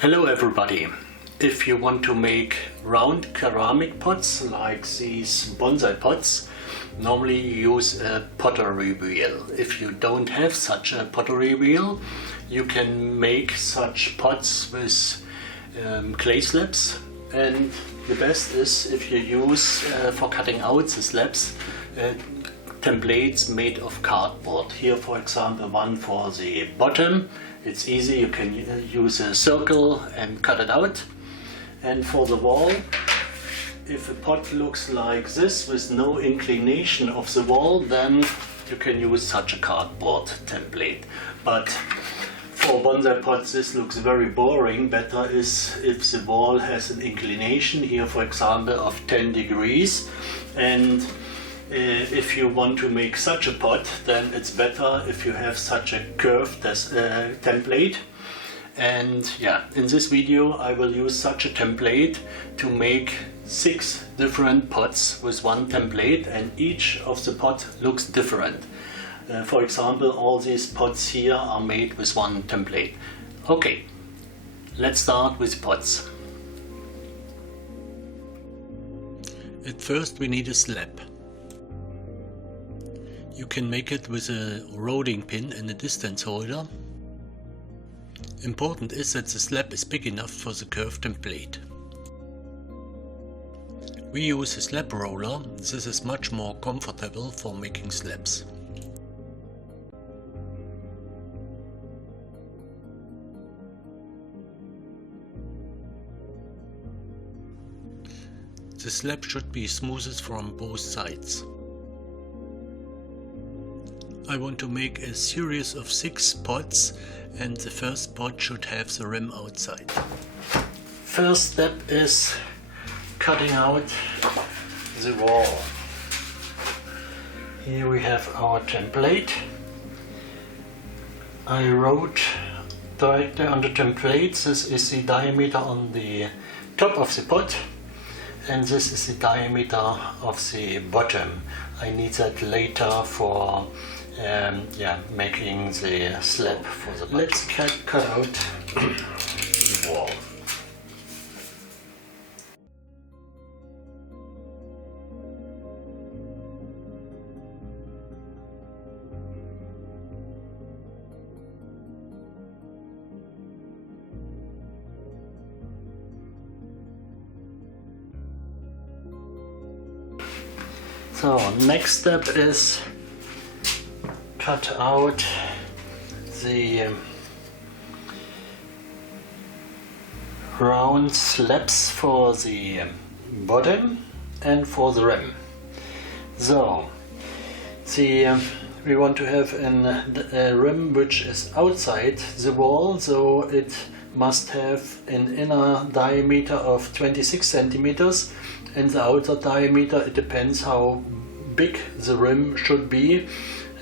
Hello everybody! If you want to make round ceramic pots like these bonsai pots, normally you use a pottery wheel. If you don't have such a pottery wheel, you can make such pots with clay slabs, and the best is if you use for cutting out the slabs templates made of cardboard. Here for example one for the bottom. It's easy, you can use a circle and cut it out. And for the wall, if a pot looks like this with no inclination of the wall, then you can use such a cardboard template. But for bonsai pots this looks very boring. Better is if the wall has an inclination, here for example of 10 degrees. And if you want to make such a pot, then it's better if you have such a curved template. And yeah, in this video I will use such a template to make 6 different pots with one template, and each of the pot looks different. For example, all these pots here are made with one template. Okay, let's start with pots. At first we need a slab. You can make it with a rolling pin and a distance holder. Important is that the slab is big enough for the curved template. We use a slab roller. This is much more comfortable for making slabs. The slab should be smoothed from both sides. I want to make a series of 6 pots, and the first pot should have the rim outside. First step is cutting out the wall. Here we have our template. I wrote directly on the template, this is the diameter on the top of the pot, and this is the diameter of the bottom. I need that later for making the slab for the bottom. Let's cut out the wall. So next step is cut out the round slabs for the bottom and for the rim. So we want to have a rim which is outside the wall, so it must have an inner diameter of 26 centimeters, and the outer diameter, it depends how big the rim should be.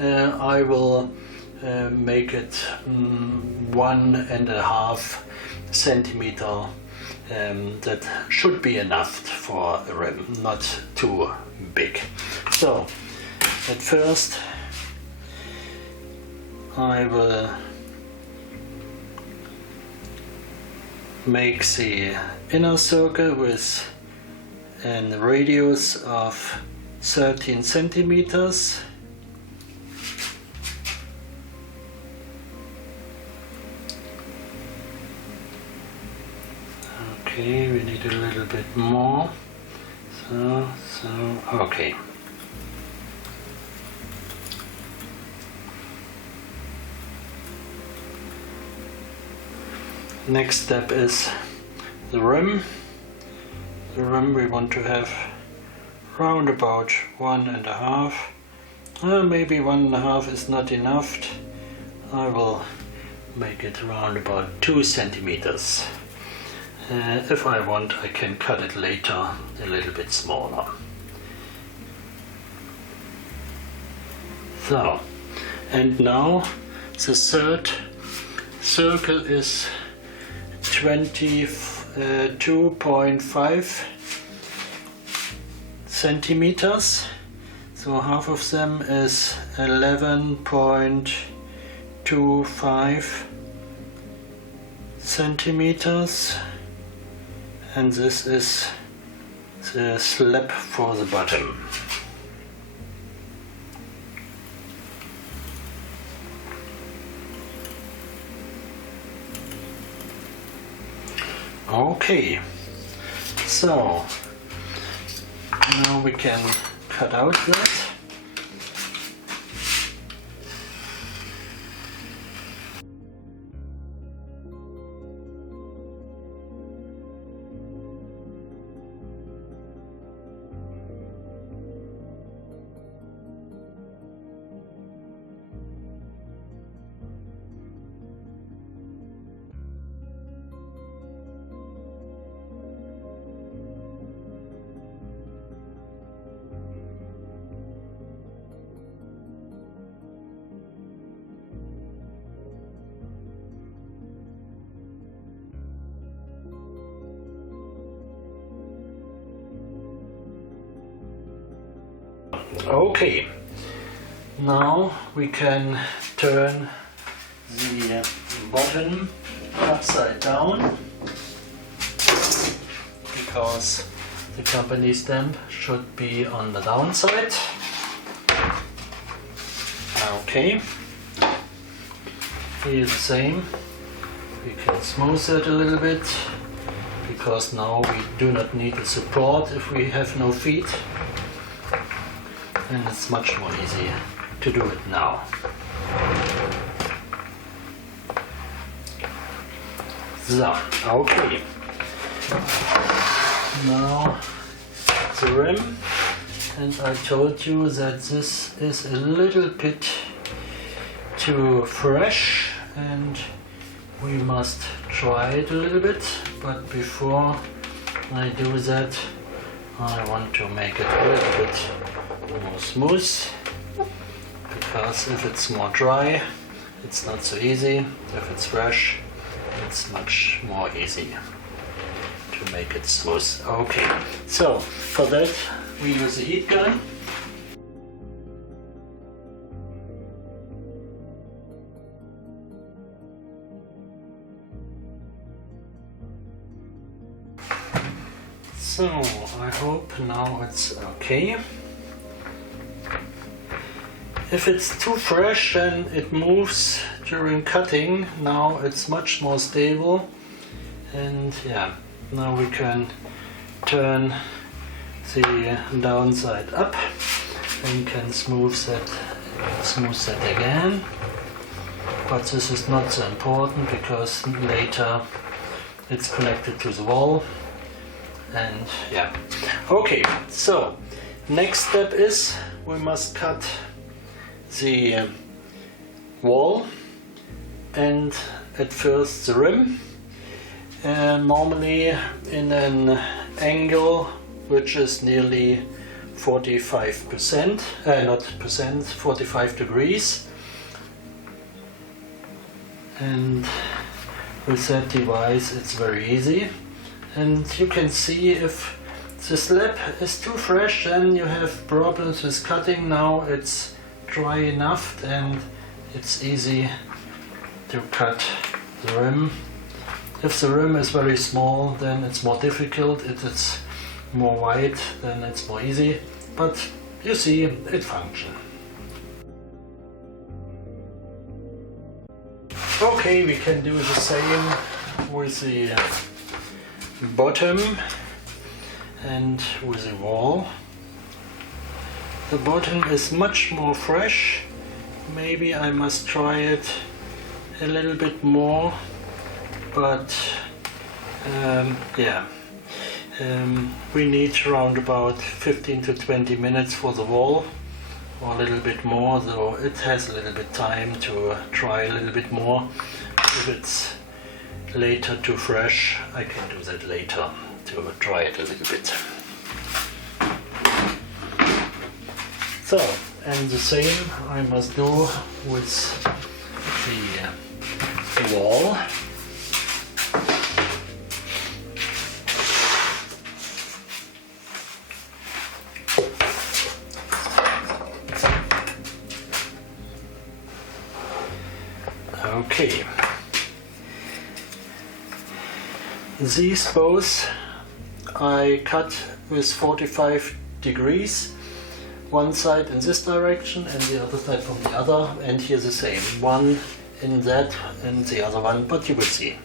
I will make it 1.5 centimeter. That should be enough for a rim, not too big. So at first I will make the inner circle with a radius of 13 centimeters. Okay, we need a little bit more. Okay. Next step is the rim. The rim we want to have round about 1.5. Maybe 1.5 is not enough. I will make it round about 2 centimeters. If I want, I can cut it later a little bit smaller. So, and now the third circle is 22.5 centimeters. So half of them is 11.25 centimeters, and this is the slab for the bottom. Okay, so now we can cut out that. Okay, now we can turn the bottom upside down, because the company stamp should be on the downside. Okay, here the same. We can smooth it a little bit, because now we do not need the support if we have no feet. And it's much more easy to do it now. So, okay. Now the rim, and I told you that this is a little bit too fresh and we must try it a little bit, but before I do that I want to make it a little bit more smooth, because if it's more dry it's not so easy. If it's fresh it's much more easy to make it smooth. Okay, so for that we use a heat gun. So I hope now it's okay. If it's too fresh and it moves during cutting, now it's much more stable, and yeah, now we can turn the downside up and can smooth that again. But this is not so important because later it's connected to the wall, and yeah. Okay, so next step is we must cut the wall and at first the rim, normally in an angle which is nearly 45%, 45 degrees, and with that device it's very easy. And you can see if the slab is too fresh then you have problems with cutting. Now it's dry enough and it's easy to cut the rim. If the rim is very small then it's more difficult. If it's more wide then it's more easy, but you see it functions. Okay, we can do the same with the bottom and with the wall. The bottom is much more fresh. Maybe I must try it a little bit more, but yeah, we need around about 15 to 20 minutes for the wall, or a little bit more, though it has a little bit time to try a little bit more. If it's later too fresh, I can do that later to try it a little bit. So, and the same I must do with the wall. Okay. These both I cut with 45 degrees, one side in this direction and the other side from the other, and here the same, one in that and the other one, but you will see.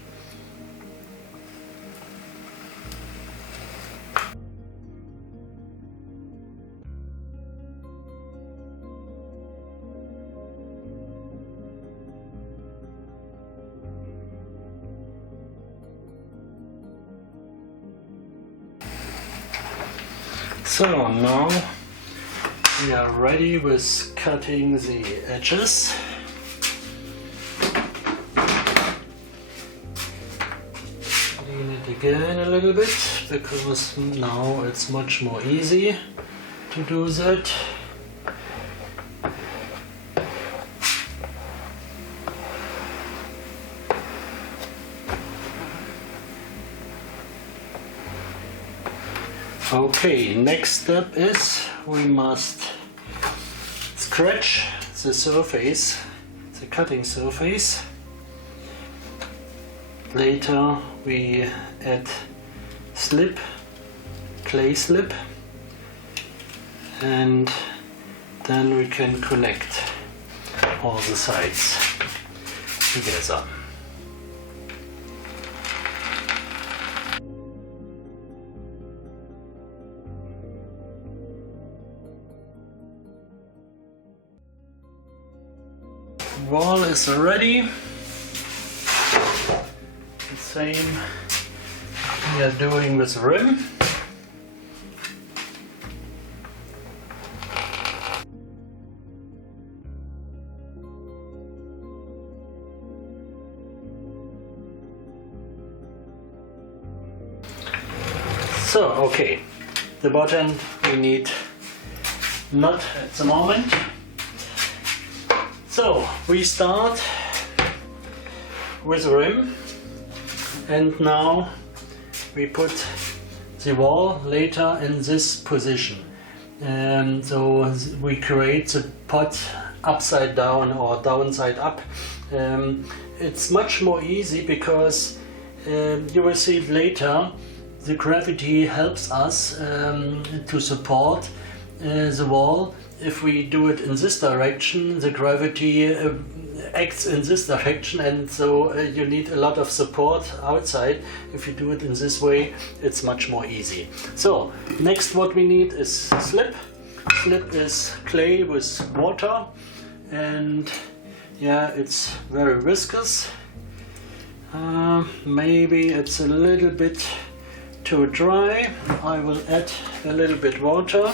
So now we are ready with cutting the edges. Clean it again a little bit, because now it's much more easy to do that. Okay, next step is we must scratch the surface, the cutting surface. Later we add slip, clay slip, and then we can connect all the sides together. Wall is ready. The same we are doing with rim. So, okay, the bottom we need not at the moment. So we start with the rim, and now we put the wall later in this position. So we create the pot upside down or downside up. It's much more easy because you will see it later. The gravity helps us to support the wall. If we do it in this direction, the gravity acts in this direction, and so you need a lot of support outside. If you do it in this way, it's much more easy. So next what we need is slip. Slip is clay with water, and yeah, it's very viscous. Maybe it's a little bit too dry. I will add a little bit water.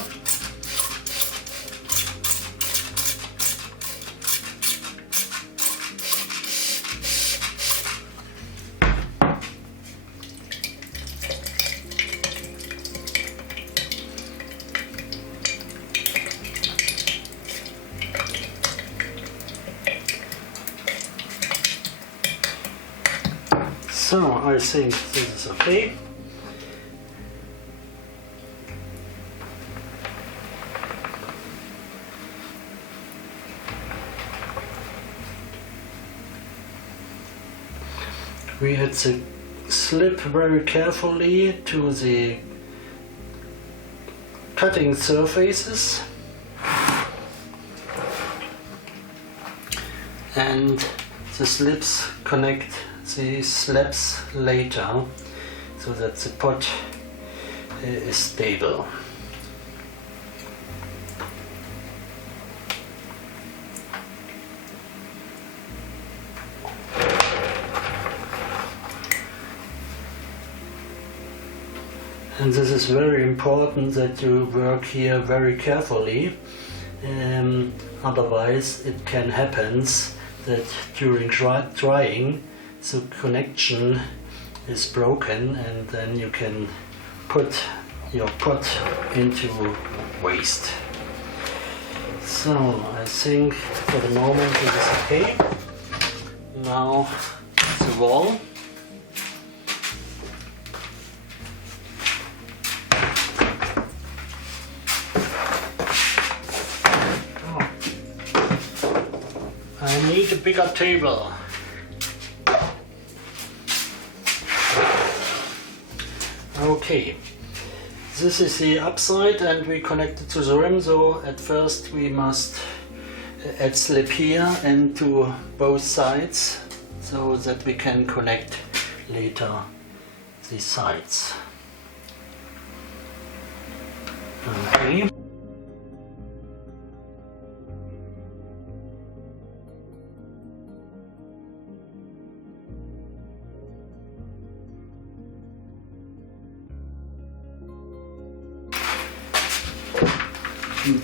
So I think this is okay. We add the slip very carefully to the cutting surfaces, and the slips connect the slabs later so that the pot is stable. And this is very important that you work here very carefully, otherwise it can happen that during drying the connection is broken, and then you can put your pot into waste. So I think for the moment it is okay. Now the wall. I need a bigger table. Okay, this is the upside and we connect it to the rim, so at first we must add slip here and to both sides so that we can connect later the sides. Okay.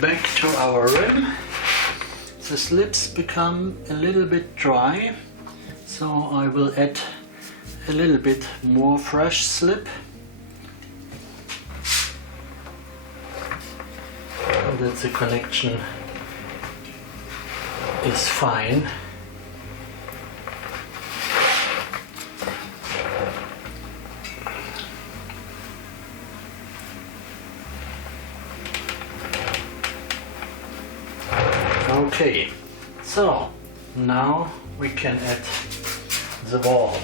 Back to our rim. The slips become a little bit dry, so I will add a little bit more fresh slip so that the connection is fine. Okay, so now we can add the wall.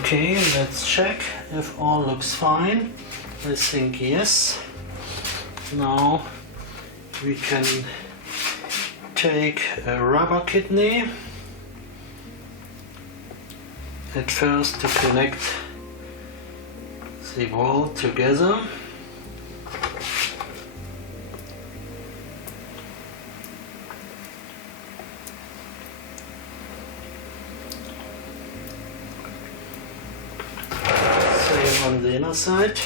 Okay, let's check if all looks fine. I think yes. Now we can take a rubber kidney at first to connect the wall together. On the inner side.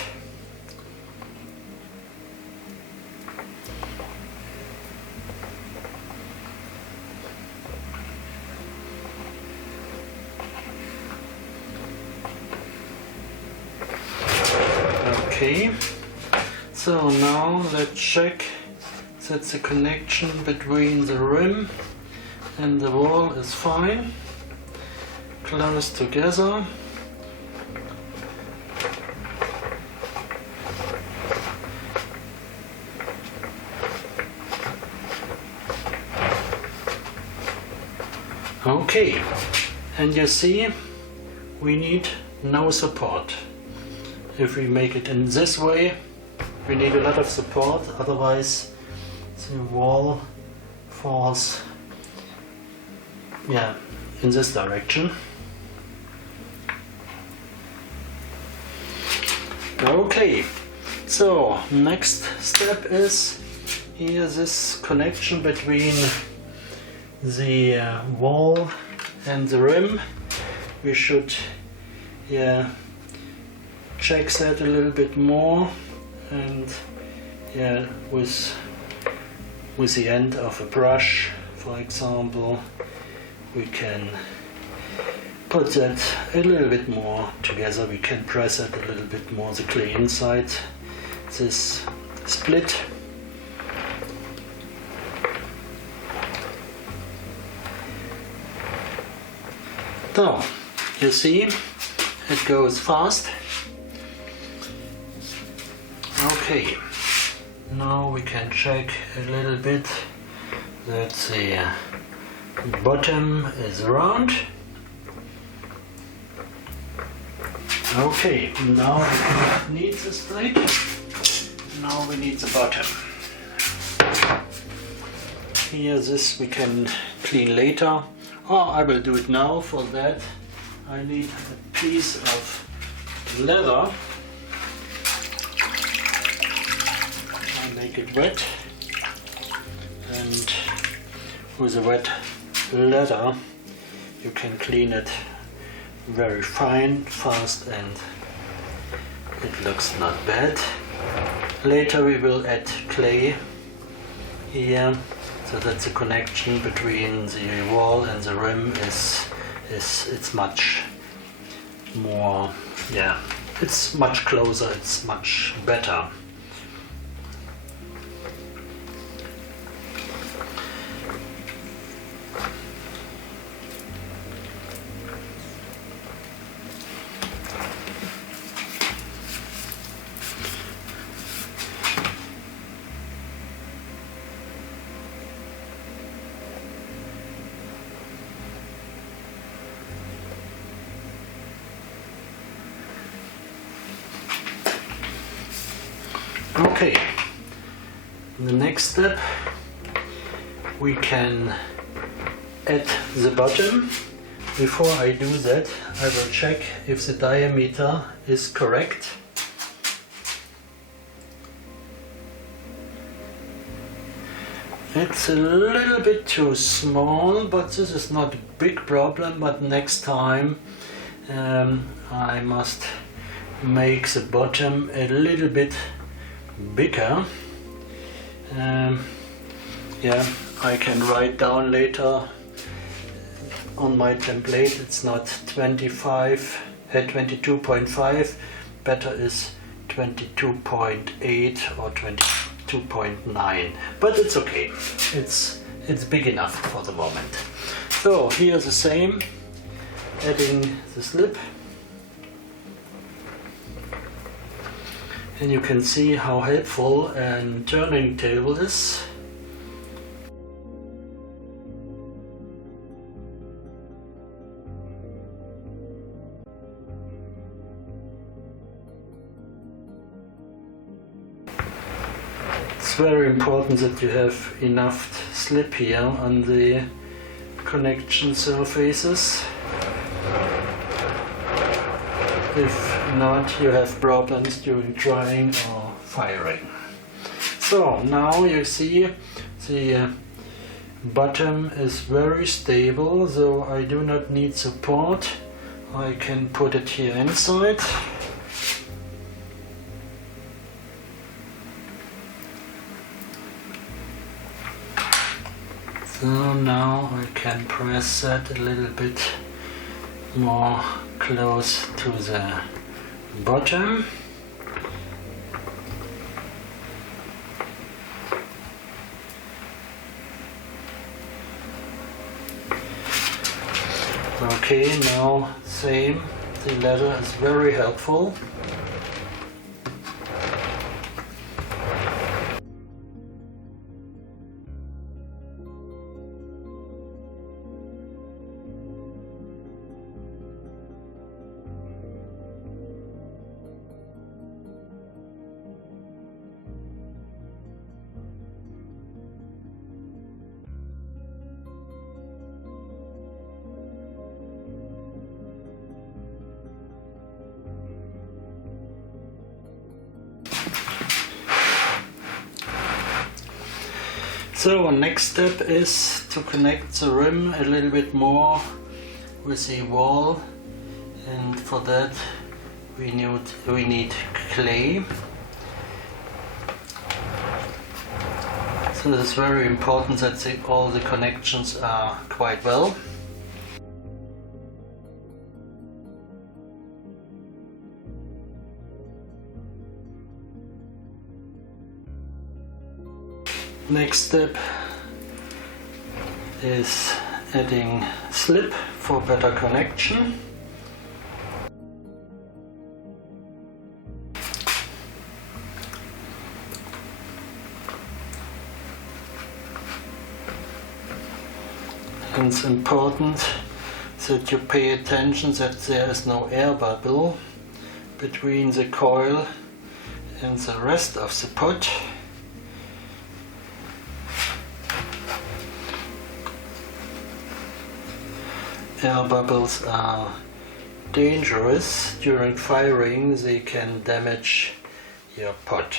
Okay, so now let's check that the connection between the rim and the wall is fine, close together. Okay, and you see, we need no support. If we make it in this way, we need a lot of support, otherwise the wall falls, yeah, in this direction. Okay, so next step is here this connection between the wall and the rim. We should check that a little bit more, and with the end of a brush, for example, we can put that a little bit more together. We can press it a little bit more, the clay inside this split. So, you see, it goes fast. Okay, now we can check a little bit that the bottom is round. Okay, now we need the split. Now we need the bottom. Here, this we can clean later. Oh, I will do it now. For that I need a piece of leather. I make it wet, and with a wet leather you can clean it very fine, fast, and it looks not bad. Later we will add clay here, so that the connection between the wall and the rim is it's much more, it's much closer, it's much better. Okay, the next step, we can add the bottom. Before I do that, I will check if the diameter is correct. It's a little bit too small, but this is not a big problem. But next time I must make the bottom a little bit bigger. Yeah, I can write down later on my template. It's not 22.5, better is 22.8 or 22.9, but it's okay. It's big enough for the moment. So here the same, adding the slip, and you can see how helpful a turning table is. It's very important that you have enough slip here on the connection surfaces. If not, you have problems during drying or firing. So now you see the bottom is very stable, so I do not need support. I can put it here inside. So now I can press that a little bit more close to the bottom. Okay, now same, the leather is very helpful. So next step is to connect the rim a little bit more with the wall, and for that we need clay. So it's very important that all the connections are quite well. Next step is adding slip for better connection. And it's important that you pay attention that there is no air bubble between the coil and the rest of the pot. Air bubbles are dangerous. During firing they can damage your pot.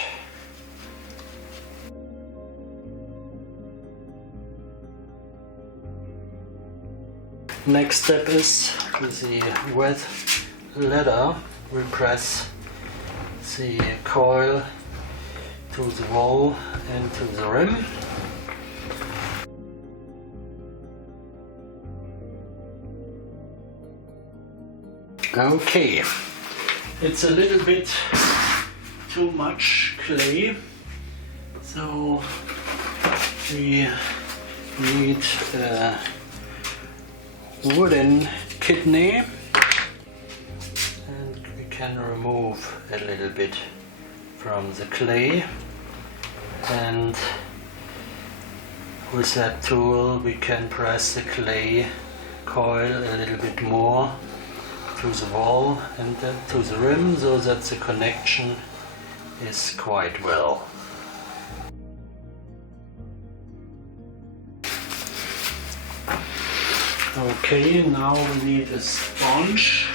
Next step is with the wet leather we press the coil to the wall and to the rim. Okay, it's a little bit too much clay, so we need a wooden kidney, and we can remove a little bit from the clay, and with that tool we can press the clay coil a little bit more to the wall and to the rim, so that the connection is quite well. Okay, now we need a sponge.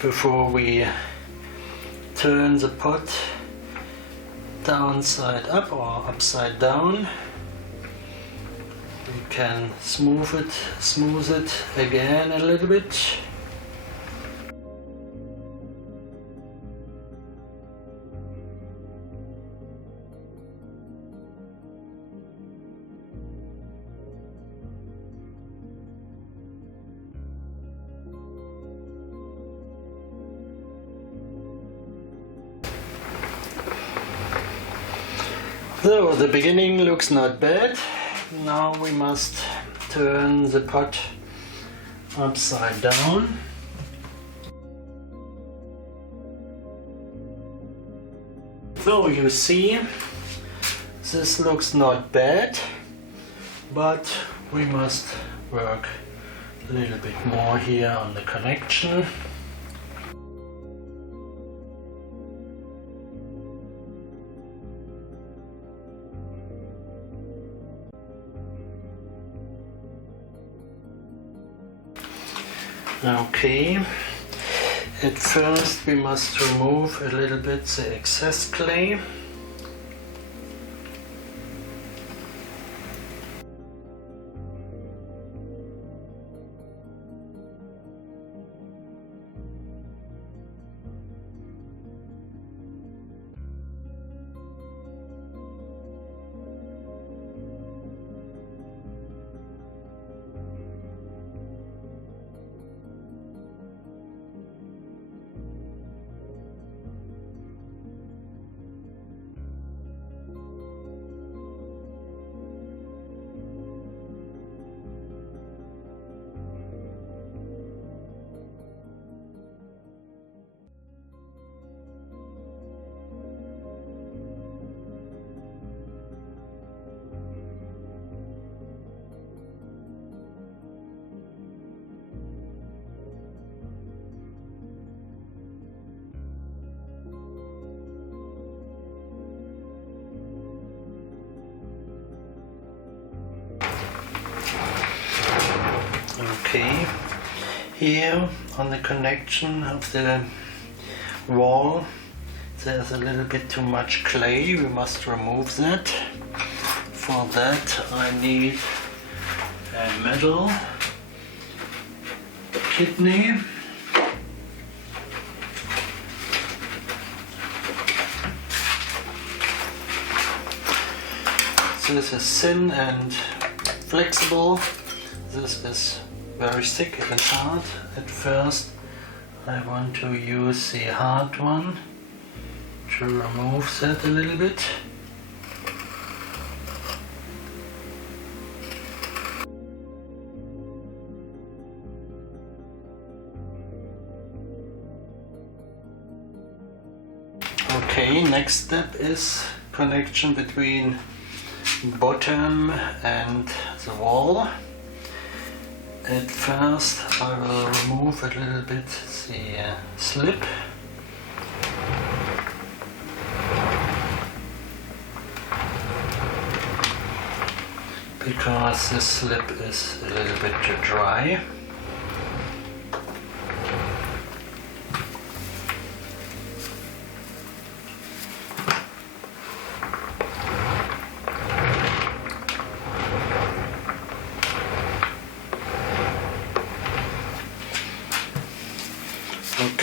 Before we turn the pot downside up or upside down, we can smooth it again a little bit. So the beginning looks not bad. Now we must turn the pot upside down. So you see, this looks not bad, but we must work a little bit more here on the connection. Okay, at first we must remove a little bit the excess clay. Okay, here on the connection of the wall there's a little bit too much clay. We must remove that. For that I need a metal kidney. This is thin and flexible. This is very thick and hard. At first I want to use the hard one to remove that a little bit. Okay, next step is connection between bottom and the wall. At first I will remove a little bit the slip. Because this slip is a little bit too dry.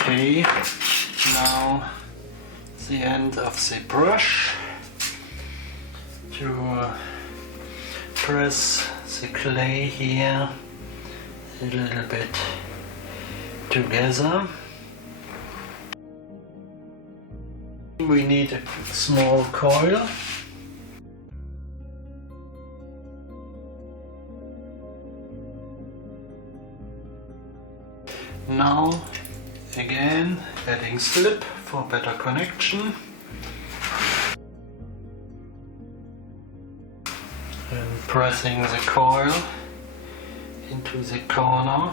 Okay, now the end of the brush to press the clay here a little bit together. We need a small coil. Now again adding slip for better connection. And pressing the coil into the corner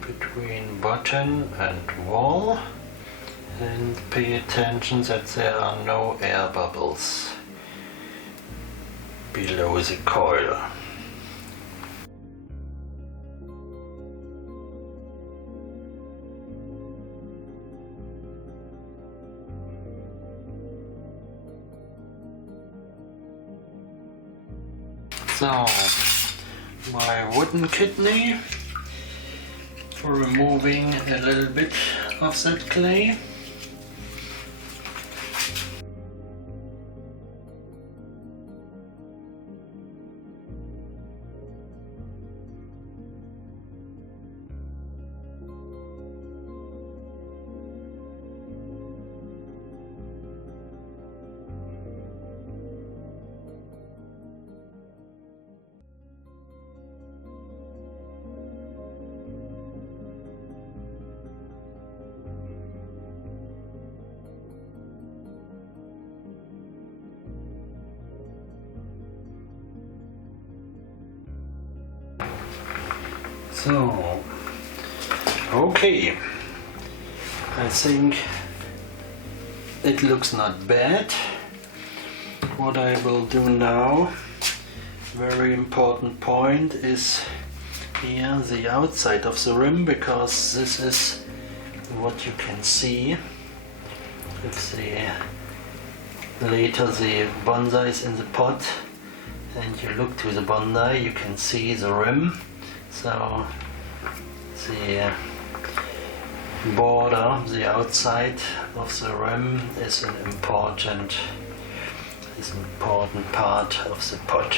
between button and wall, and pay attention that there are no air bubbles below the coil. So, my wooden kidney for removing a little bit of that clay. So, okay, I think it looks not bad. What I will do now, very important point, is here the outside of the rim, because this is what you can see. If later the bonsai is in the pot and you look to the bonsai, you can see the rim. So the border, the outside of the rim is an important part of the pot.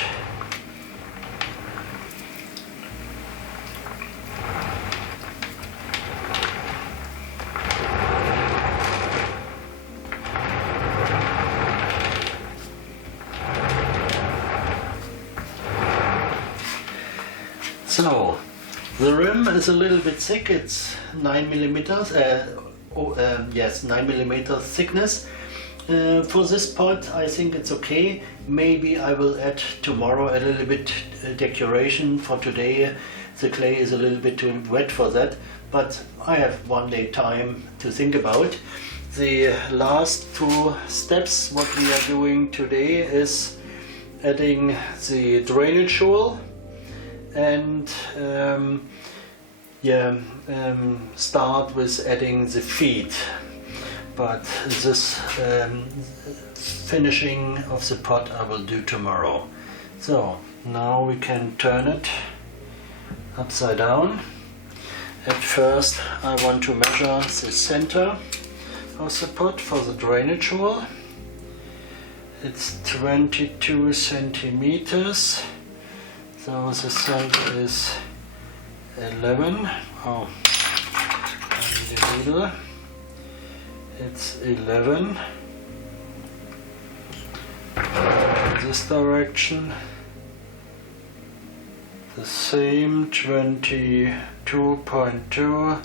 So, the rim is a little bit thick, it's 9 millimeters, 9 millimeters thickness. For this pot I think it's okay. Maybe I will add tomorrow a little bit decoration. For today the clay is a little bit too wet for that, but I have one day time to think about. The last two steps what we are doing today is adding the drainage hole and start with adding the feet, but this finishing of the pot I will do tomorrow. So now we can turn it upside down. At first I want to measure the center of the pot for the drainage hole. It's 22 centimeters. So the center is 11, in the middle it's 11, in this direction the same, 22.2,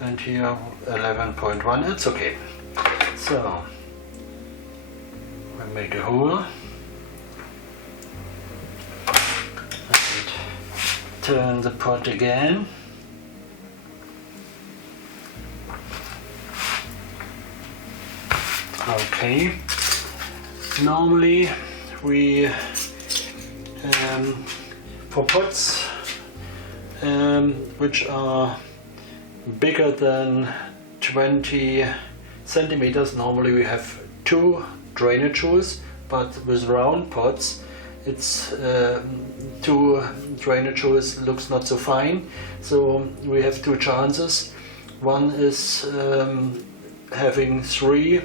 and here 11.1, it's okay. So we make a hole. Turn the pot again. Okay. Normally we for pots which are bigger than 20 centimeters, normally we have two drainage holes, but with round pots it's two drainage holes looks not so fine, so we have two chances. One is having three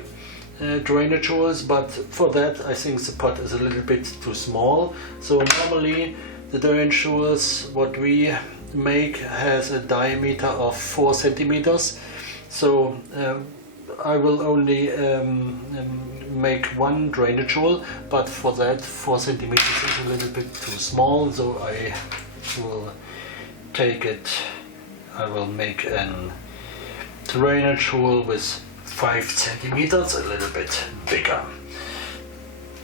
drainage holes, but for that I think the pot is a little bit too small. So normally the drainage holes what we make has a diameter of 4 centimeters. So I will only make one drainage hole, but for that 4 centimeters is a little bit too small, so I will take it, I will make a drainage hole with 5 centimeters, a little bit bigger,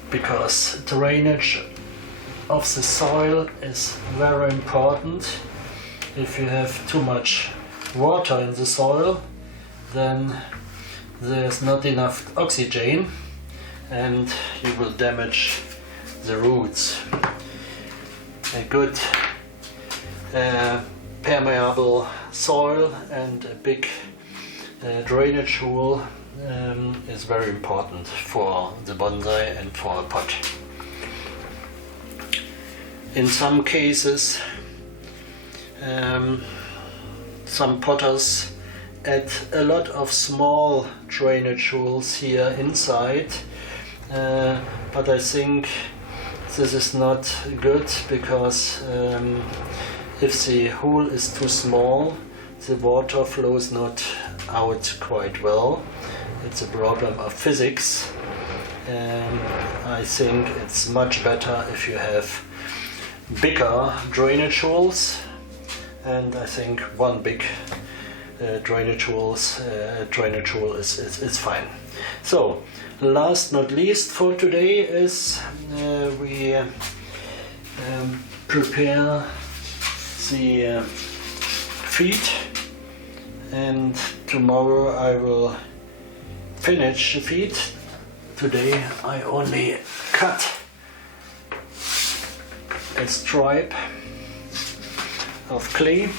because drainage of the soil is very important. If you have too much water in the soil, then there's not enough oxygen and you will damage the roots. A good permeable soil and a big drainage hole is very important for the bonsai and for a pot. In some cases, some potters add a lot of small drainage holes here inside, but I think this is not good because if the hole is too small, the water flows not out quite well. It's a problem of physics. I think it's much better if you have bigger drainage holes, and I think one big drainage hole is fine. So, last not least for today is we prepare the feet, and tomorrow I will finish the feet. Today I only cut a stripe of clay.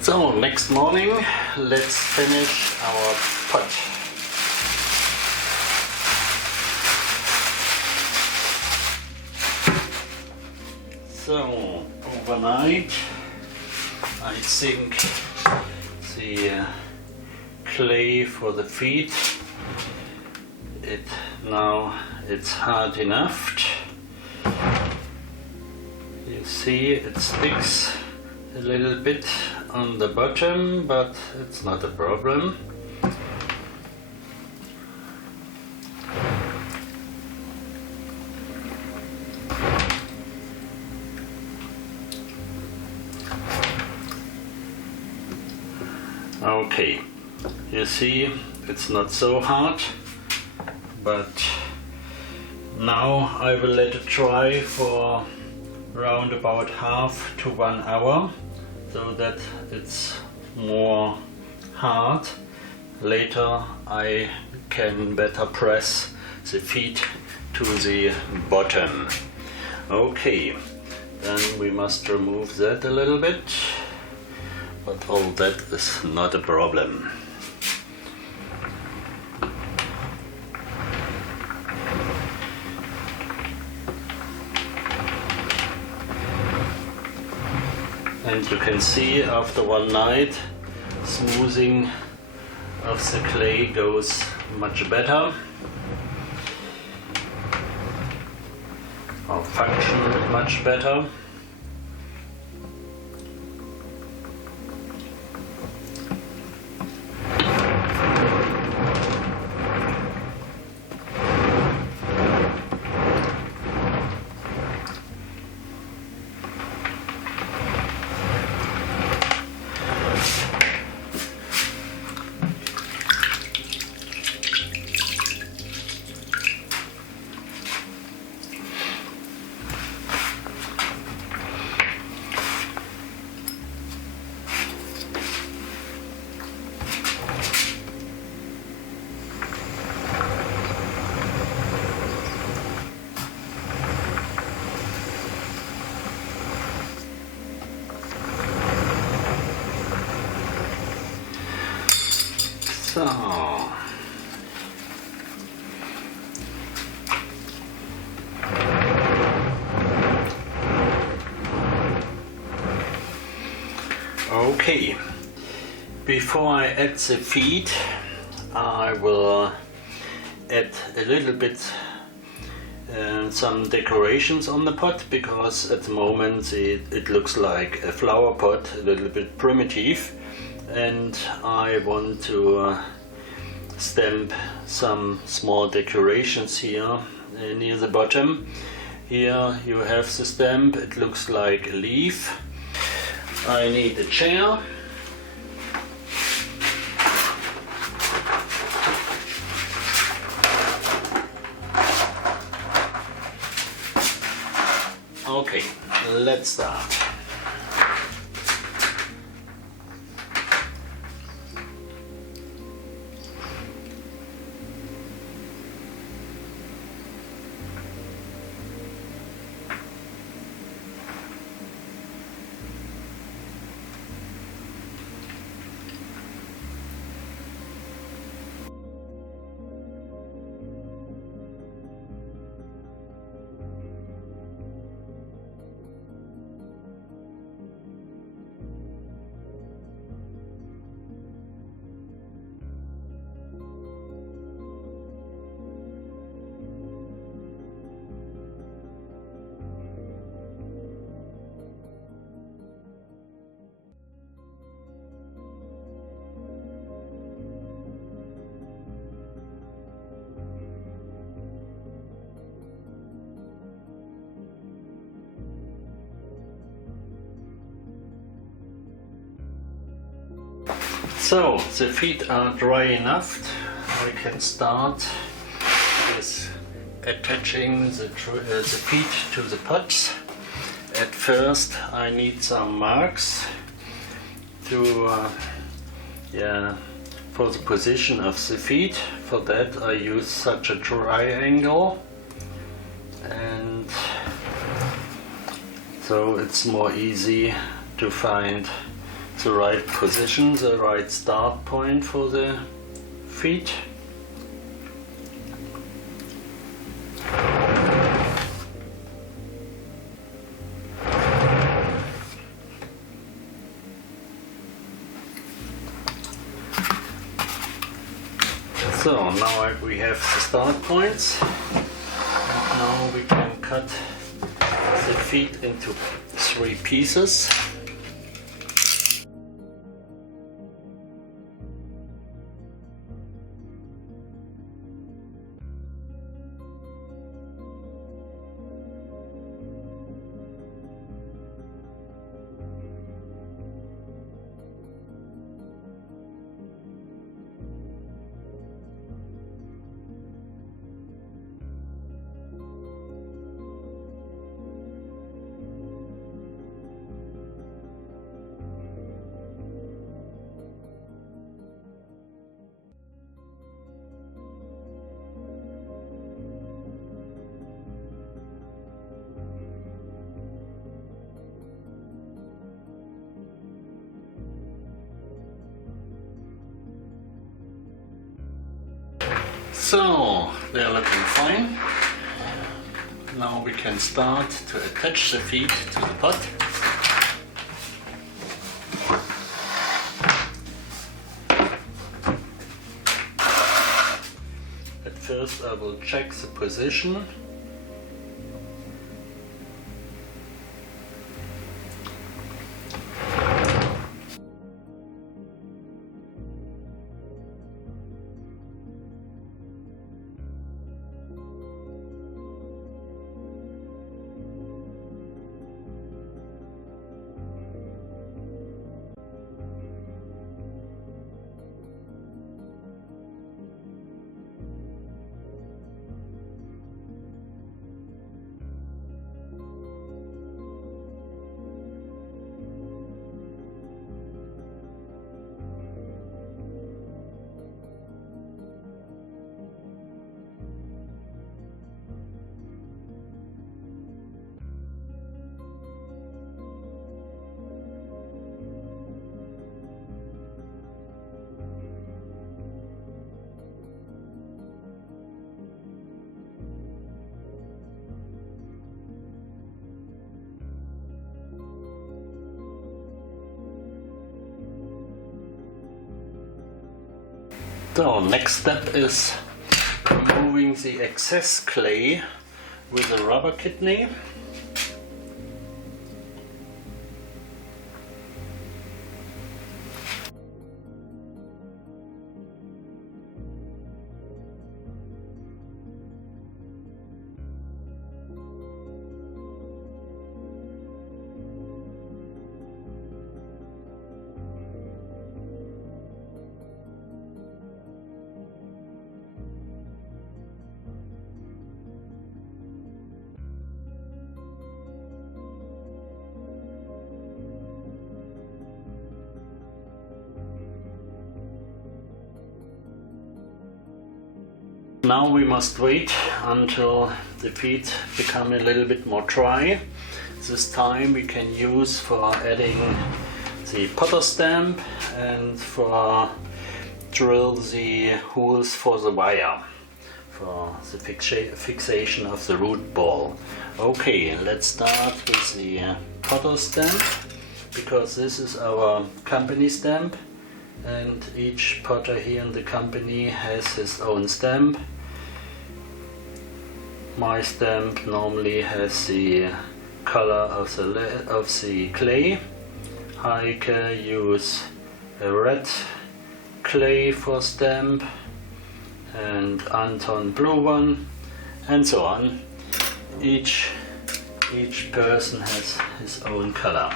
So, next morning, let's finish our pot. So, overnight, I think the clay for the feet, it's hard enough. You see, it sticks a little bit on the bottom, but it's not a problem. Okay, you see, it's not so hard, but now I will let it dry for round about half to 1 hour, so that it's more hard. Later I can better press the feet to the bottom. Okay, then we must remove that a little bit, but all that is not a problem. And you can see after one night, smoothing of the clay goes much better, or function much better. So, okay, before I add the feed, I will add a little bit some decorations on the pot, because at the moment it looks like a flower pot, a little bit primitive, and I want to stamp some small decorations here near the bottom. Here you have the stamp, it looks like a leaf. I need a chair. Okay, let's start. So the feet are dry enough. We can start with attaching the feet to the pots. At first I need some marks to for the position of the feet. For that I use such a triangle, and so it's more easy to find the right position, the right start point for the feet. So now we have the start points, and now we can cut the feet into 3 pieces. So they're looking fine. Now we can start to attach the feet to the pot. At first I will check the position. So next step is removing the excess clay with a rubber kidney. Now we must wait until the feet become a little bit more dry. This time we can use for adding the potter stamp and for drill the holes for the wire for the fixation of the root ball. Okay, let's start with the potter stamp, because this is our company stamp and each potter here in the company has his own stamp. My stamp normally has the color of the clay. Heike use a red clay for stamp and Anton blue one, and so on. Each person has his own color.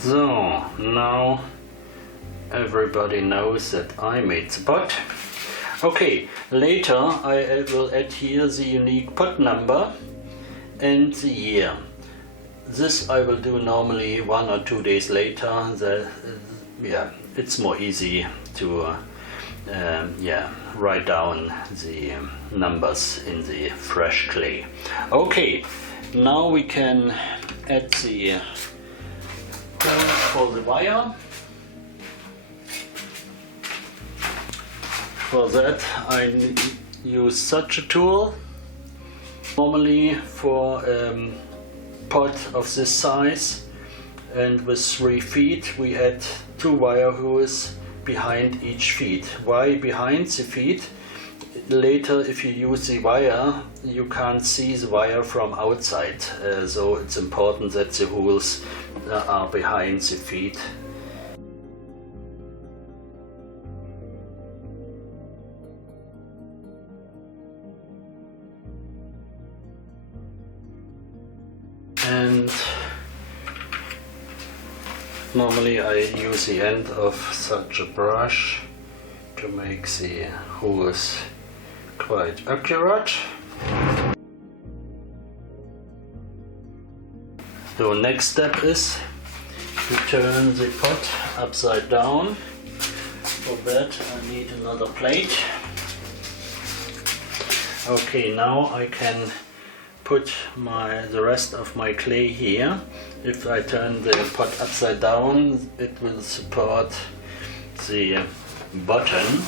So now everybody knows that I made the pot. Okay, later I will add here the unique pot number and the year. This I will do normally 1 or 2 days later. It's more easy to write down the numbers in the fresh clay. Okay, now we can add the for the wire. For that I use such a tool. Normally for a pot of this size and with 3 feet we add 2 wire holes behind each feet. Why behind the feet? Later if you use the wire you can't see the wire from outside, so it's important that the holes are behind the feet. And normally I use the end of such a brush to make the holes quite accurate. So next step is to turn the pot upside down. For that I need another plate. Okay, now I can put the rest of my clay here. If I turn the pot upside down, it will support the bottom.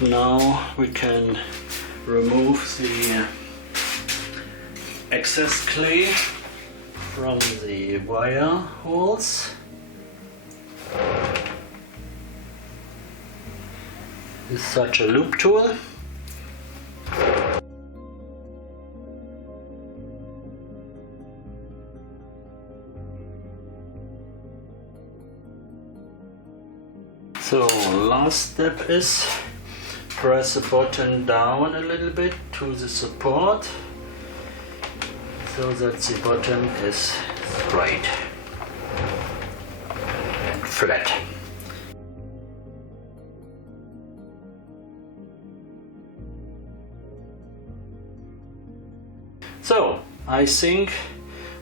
Now we can remove the excess clay from the wire holes. With such a loop tool. So last step is press the bottom down a little bit to the support so that the bottom is straight and flat. So I think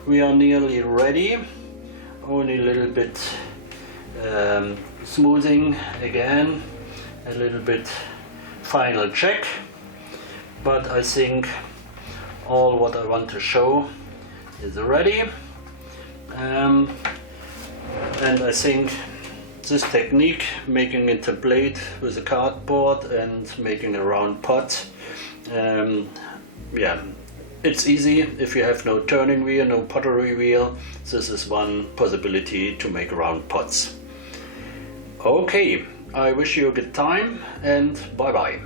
we are nearly ready. Only a little bit smoothing again, a little bit final check, but I think all what I want to show is ready, and I think This technique, making a template with a cardboard and making a round pot, yeah, it's easy if you have no turning wheel, no pottery wheel. This is one possibility to make round pots. Okay, I wish you a good time and bye bye.